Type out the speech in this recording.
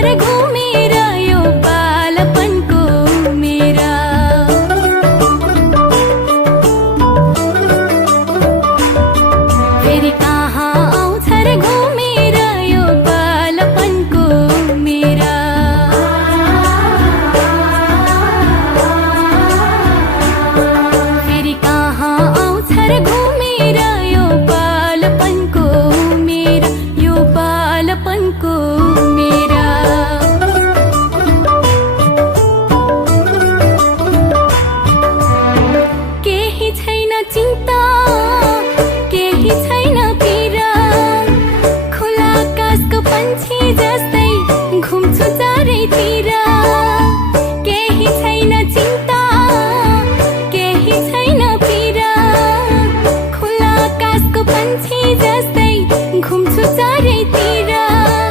आउँथर घुमेर यो बालपनको मेरा। फेरि कहाँ आउँथर घुमेर यो बालपनको मेरा। फेरि कहाँ आउँथर घुमेर यो बालपनको मेरा, यो बालपनको मेरा। केही छैन चिन्ता, केही छैन पीरा, खुला आकाशको पन्छी जस्तै घुम्छु चारैतिर।